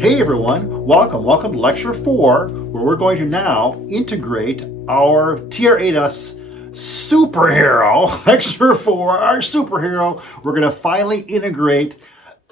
Hey everyone, welcome to Lecture 4, where we're going to now integrate our TR-8S superhero. Lecture 4, our superhero, we're going to finally integrate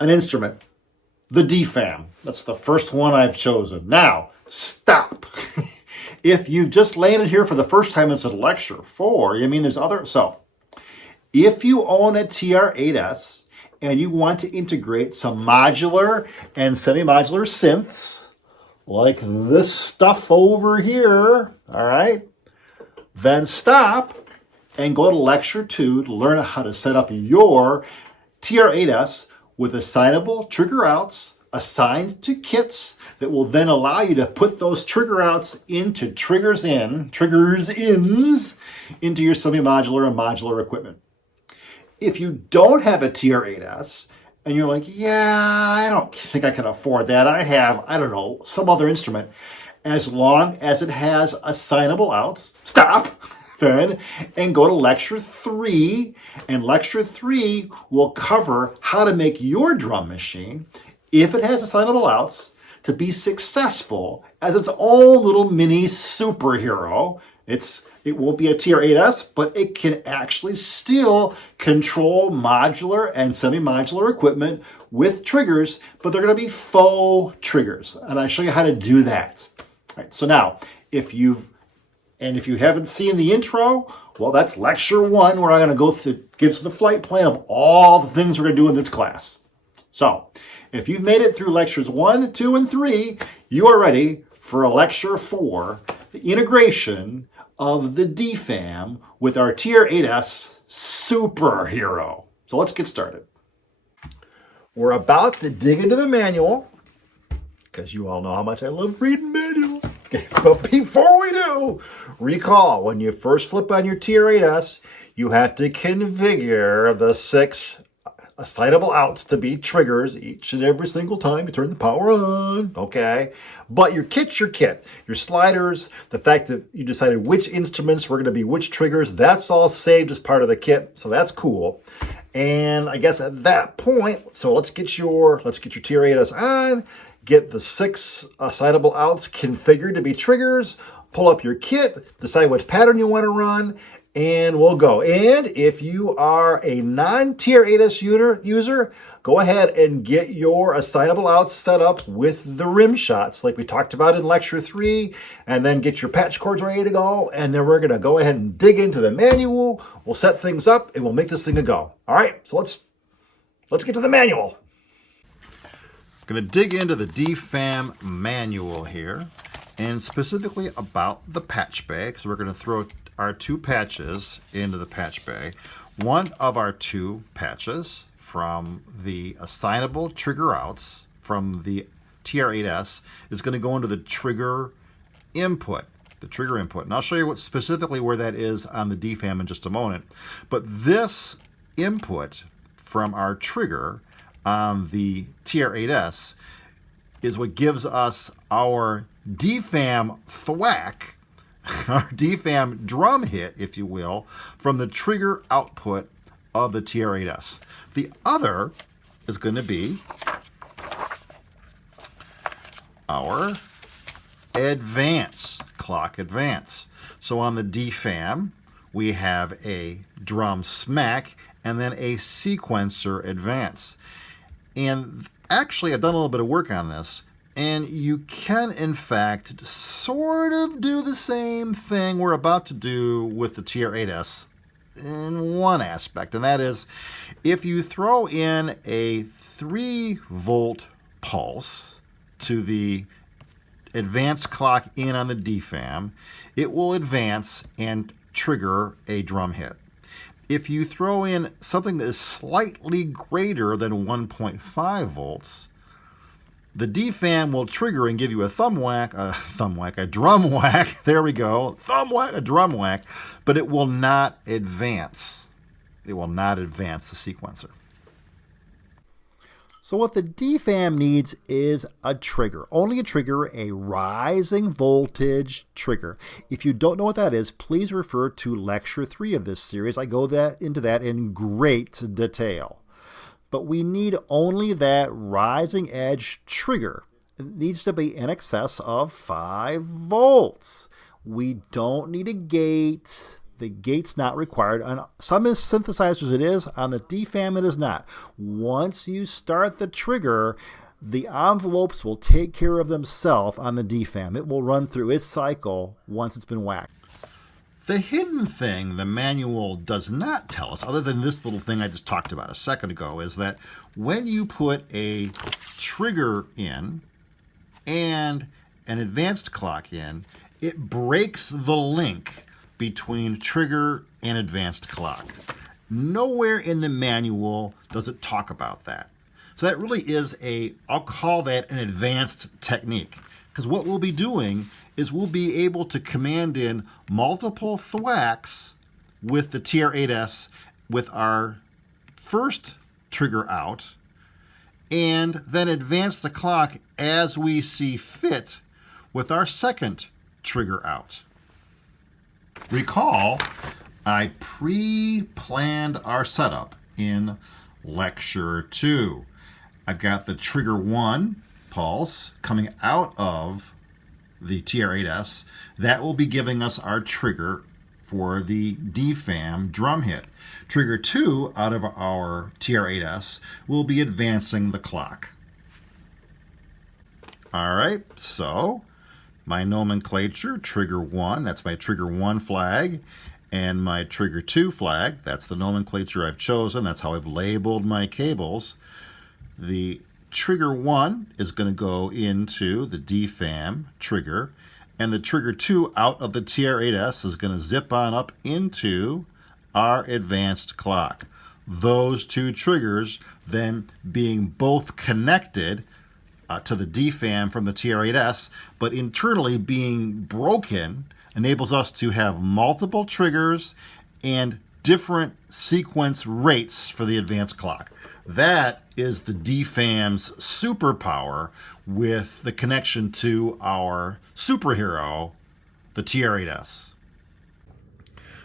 an instrument, the DFAM. That's the first one I've chosen. Now, stop. If you've just landed here for the first time, it's at Lecture 4. I mean, there's other, so if you own a TR-8S, and you want to integrate some modular and semi-modular synths, like this stuff over here, all right, then stop and go to Lecture 2 to learn how to set up your TR-8S with assignable trigger outs assigned to kits that will then allow you to put those trigger outs into triggers ins into your semi-modular and modular equipment. If you don't have a TR-8S and you're like, yeah, I don't think I can afford that. I have, I don't know, some other instrument. As long as it has assignable outs, stop then and go to Lecture 3. And Lecture 3 will cover how to make your drum machine, if it has assignable outs, to be successful as its own little mini superhero. It won't be a TR-8S, but it can actually still control modular and semi-modular equipment with triggers, but they're going to be faux triggers. And I'll show you how to do that. All right, so now, if you haven't seen the intro, well, that's Lecture 1, where I'm going to go through, gives the flight plan of all the things we're going to do in this class. So, if you've made it through Lectures 1, 2, and 3, you are ready for a Lecture 4, the integration of the DFAM with our TR-8S superhero. So let's get started. We're about to dig into the manual, because you all know how much I love reading manuals. Okay, but before we do, recall when you first flip on your TR-8S, you have to configure the 6 assignable outs to be triggers each and every single time you turn the power on, okay? But your kit's your kit. Your sliders, the fact that you decided which instruments were going to be which triggers, that's all saved as part of the kit, so that's cool. And I guess at that point, so let's get your TR-8S on, get the 6 assignable outs configured to be triggers, pull up your kit, decide which pattern you want to run, and we'll go. And if you are a non-TR-8S user, go ahead and get your assignable outs set up with the rim shots like we talked about in Lecture 3, and then get your patch cords ready to go, and then we're going to go ahead and dig into the manual. We'll set things up, and we'll make this thing a go. All right, so let's get to the manual. I'm going to dig into the DFAM manual here, and specifically about the patch bay, because we're going to throw our 2 patches into the patch bay. One of our 2 patches from the assignable trigger outs from the TR-8S is going to go into the trigger input. And I'll show you specifically where that is on the DFAM in just a moment. But this input from our trigger on the TR-8S is what gives us our DFAM thwack, our DFAM drum hit, if you will, from the trigger output of the TR-8S. The other is going to be our clock advance. So on the DFAM, we have a drum smack and then a sequencer advance. And actually, I've done a little bit of work on this. And you can, in fact, sort of do the same thing we're about to do with the TR-8S in one aspect, and that is if you throw in a 3-volt pulse to the advance clock in on the DFAM, it will advance and trigger a drum hit. If you throw in something that is slightly greater than 1.5 volts, the DFAM will trigger and give you a a drum whack. There we go. Thumb whack, a drum whack, but it will not advance. It will not advance the sequencer. So what the DFAM needs is a trigger. Only a trigger, a rising voltage trigger. If you don't know what that is, please refer to Lecture 3 of this series. I go into that in great detail. But we need only that rising edge trigger. It needs to be in excess of 5 volts. We don't need a gate. The gate's not required. On some synthesizers it is, on the DFAM it is not. Once you start the trigger, the envelopes will take care of themselves on the DFAM. It will run through its cycle once it's been whacked. The hidden thing the manual does not tell us, other than this little thing I just talked about a second ago, is that when you put a trigger in and an advanced clock in, it breaks the link between trigger and advanced clock. Nowhere in the manual does it talk about that. So that really is I'll call that an advanced technique. Because what we'll be doing is we'll be able to command in multiple thwacks with the TR-8S with our first trigger out, and then advance the clock as we see fit with our second trigger out. Recall, I pre-planned our setup in Lecture 2. I've got the trigger 1 pulse coming out of the TR-8S. That will be giving us our trigger for the DFAM drum hit. Trigger 2 out of our TR-8S will be advancing the clock. All right, so my nomenclature, trigger 1, that's my trigger 1 flag, and my trigger 2 flag, that's the nomenclature I've chosen, that's how I've labeled my cables. The trigger 1 is going to go into the DFAM trigger, and the trigger 2 out of the TR-8S is going to zip on up into our advanced clock. Those two triggers then being both connected to the DFAM from the TR-8S, but internally being broken enables us to have multiple triggers and different sequence rates for the advanced clock. That is the DFAM's superpower with the connection to our superhero, the TR-8S.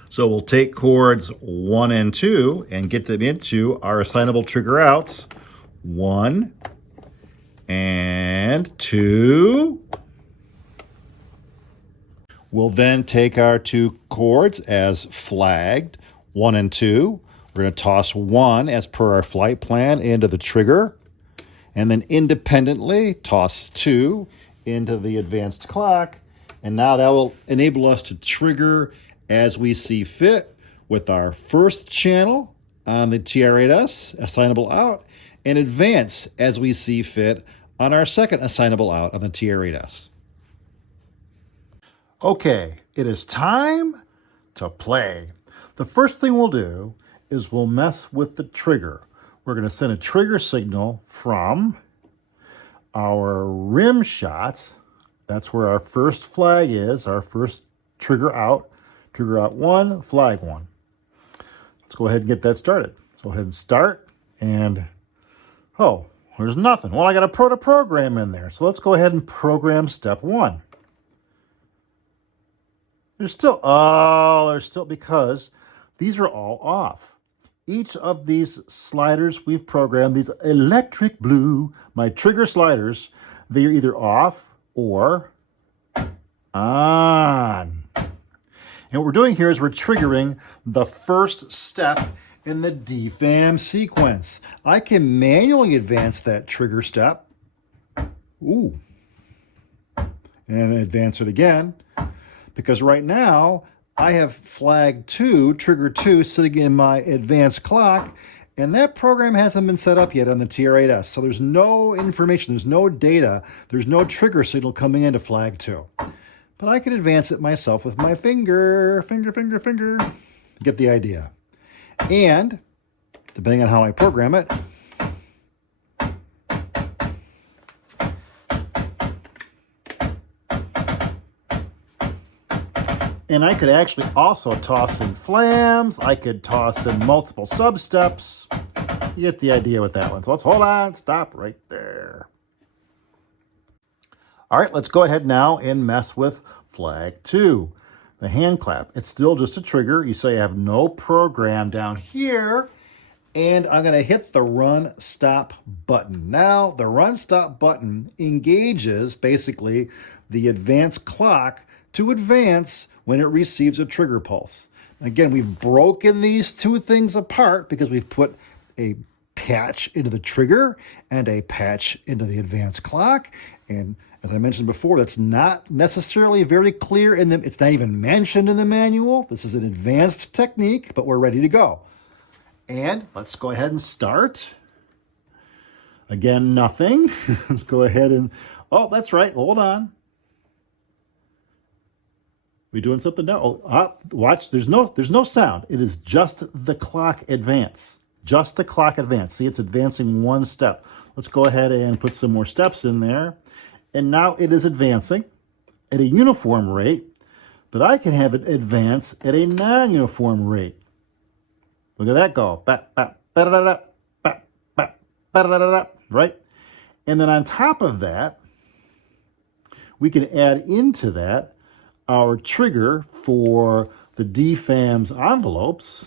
So we'll take chords 1 and 2 and get them into our assignable trigger outs. 1 and 2. We'll then take our 2 chords as flagged, 1 and 2. We're going to toss 1 as per our flight plan into the trigger, and then independently toss 2 into the advanced clock. And now that will enable us to trigger as we see fit with our first channel on the TR-8S, assignable out, and advance as we see fit on our second assignable out on the TR-8S. Okay, it is time to play. The first thing we'll do is we'll mess with the trigger. We're going to send a trigger signal from our rim shot. That's where our first flag is, our first trigger out 1, flag 1. Let's go ahead and get that started. Go ahead and start, and oh, there's nothing. Well, I got to put a program in there. So let's go ahead and program step 1. There's still, because these are all off. Each of these sliders we've programmed, these electric blue, my trigger sliders, they are either off or on. And what we're doing here is we're triggering the first step in the DFAM sequence. I can manually advance that trigger step. Ooh. And advance it again. Because right now, I have flag 2, trigger 2, sitting in my advanced clock, and that program hasn't been set up yet on the TR-8S. So there's no information, there's no data, there's no trigger signal coming into flag 2. But I can advance it myself with my finger. Get the idea. And, depending on how I program it, And I could actually also toss in flams. I could toss in multiple sub-steps. You get the idea with that one. So let's hold on, stop right there. All right, let's go ahead now and mess with flag 2, the hand clap. It's still just a trigger. You say I have no program down here, and I'm gonna hit the run stop button. Now, the run stop button engages basically the advance clock to advance when it receives a trigger pulse. Again, we've broken these two things apart because we've put a patch into the trigger and a patch into the advance clock. And as I mentioned before, that's not necessarily very clear in them. It's not even mentioned in the manual. This is an advanced technique, but we're ready to go. And let's go ahead and start. Again, nothing. Let's go ahead and, oh, that's right, hold on. We doing something now? Oh, watch, there's no sound. It is just the clock advance. Just the clock advance. See, it's advancing one step. Let's go ahead and put some more steps in there. And now it is advancing at a uniform rate, but I can have it advance at a non-uniform rate. Look at that go. Right? And then on top of that, we can add into that our trigger for the DFAM's envelopes.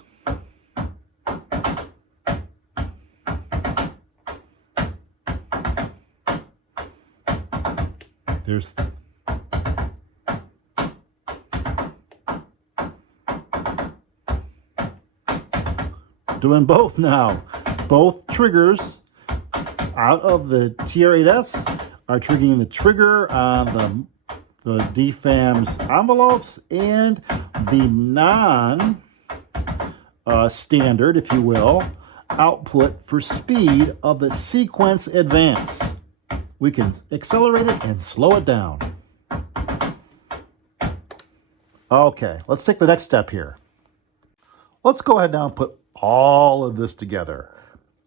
There's doing both now. Both triggers out of the TR-8S are triggering the trigger on the DFAM's envelopes and the non-standard, if you will, output for speed of the sequence advance. We can accelerate it and slow it down. Okay, let's take the next step here. Let's go ahead now and put all of this together.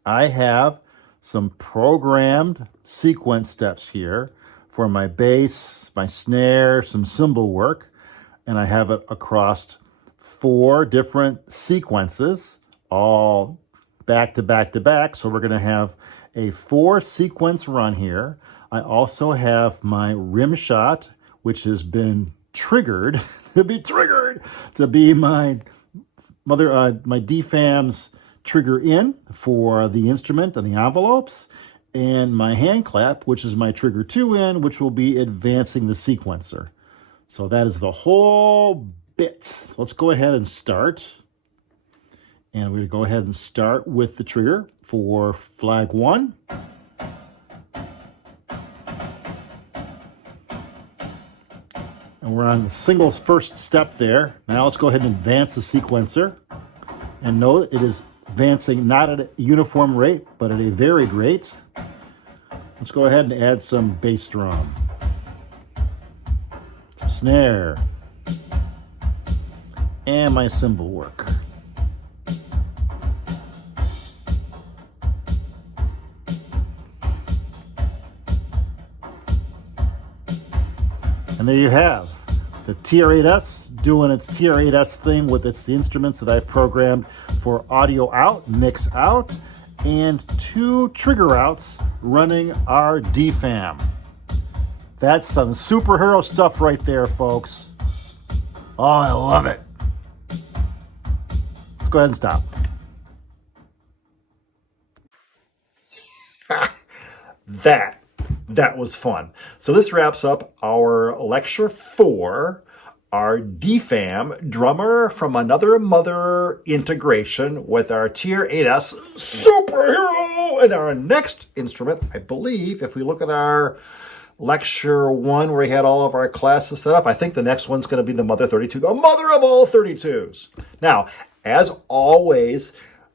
I have some programmed sequence steps here for my bass, my snare, some cymbal work, and I have it across 4 different sequences, all back to back to back. So we're going to have a 4 sequence run here. I also have my rim shot, which has been triggered to be my DFAM's trigger in for the instrument and the envelopes, and my hand clap, which is my trigger 2 in, which will be advancing the sequencer. So that is the whole bit. So let's go ahead and start. And we're going to go ahead and start with the trigger for flag 1. And we're on the single first step there. Now let's go ahead and advance the sequencer. And note it is advancing not at a uniform rate, but at a varied rate. Let's go ahead and add some bass drum, some snare, and my cymbal work. And there you have the TR-8S doing its TR-8S thing with the instruments that I've programmed for audio out, mix out, and 2 trigger outs running our DFAM. That's some superhero stuff right there, folks. Oh, I love it. Let's go ahead and stop. That was fun. So this wraps up our lecture 4, our DFAM drummer from another mother integration with our TR-8S superhero. And our next instrument, I believe, if we look at our lecture 1 where we had all of our classes set up, I think the next one's going to be the Mother 32, the mother of all 32s. Now, as always,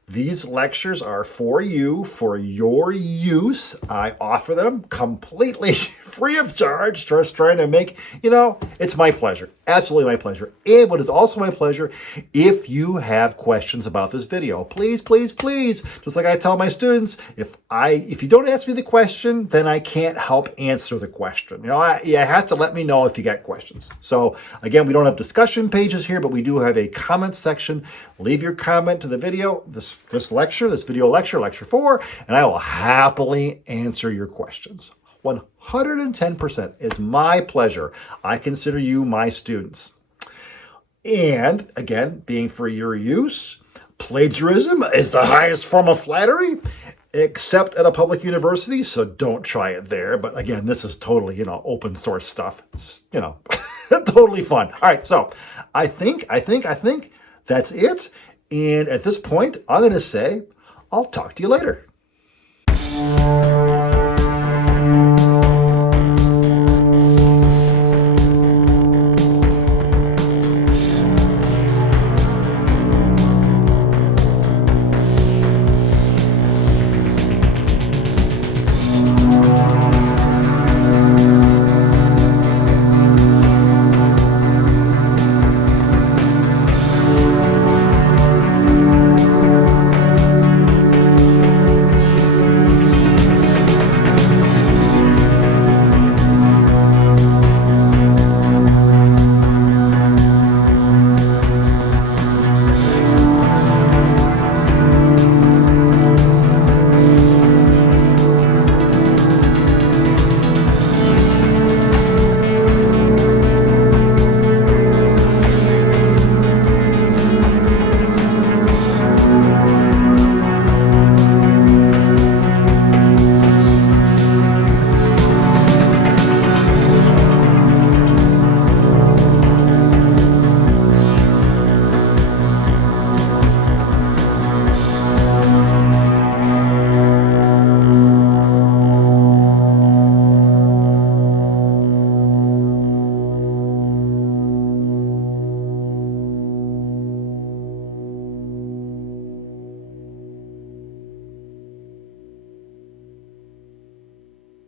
these lectures are for you, for your use. I offer them completely free of charge, just trying to make, it's my pleasure. Absolutely my pleasure. And what is also my pleasure, if you have questions about this video, please, please, please, just like I tell my students, if you don't ask me the question, then I can't help answer the question. You have to let me know if you got questions. So again, we don't have discussion pages here, but we do have a comment section. Leave your comment to the video, this video lecture, lecture 4, and I will happily answer your questions. 110% is my pleasure. I consider you my students. And again, being for your use, plagiarism is the highest form of flattery, except at a public university, so don't try it there. But again, this is totally, open source stuff. It's, totally fun. All right, so I think that's it. And at this point, I'm going to say, I'll talk to you later.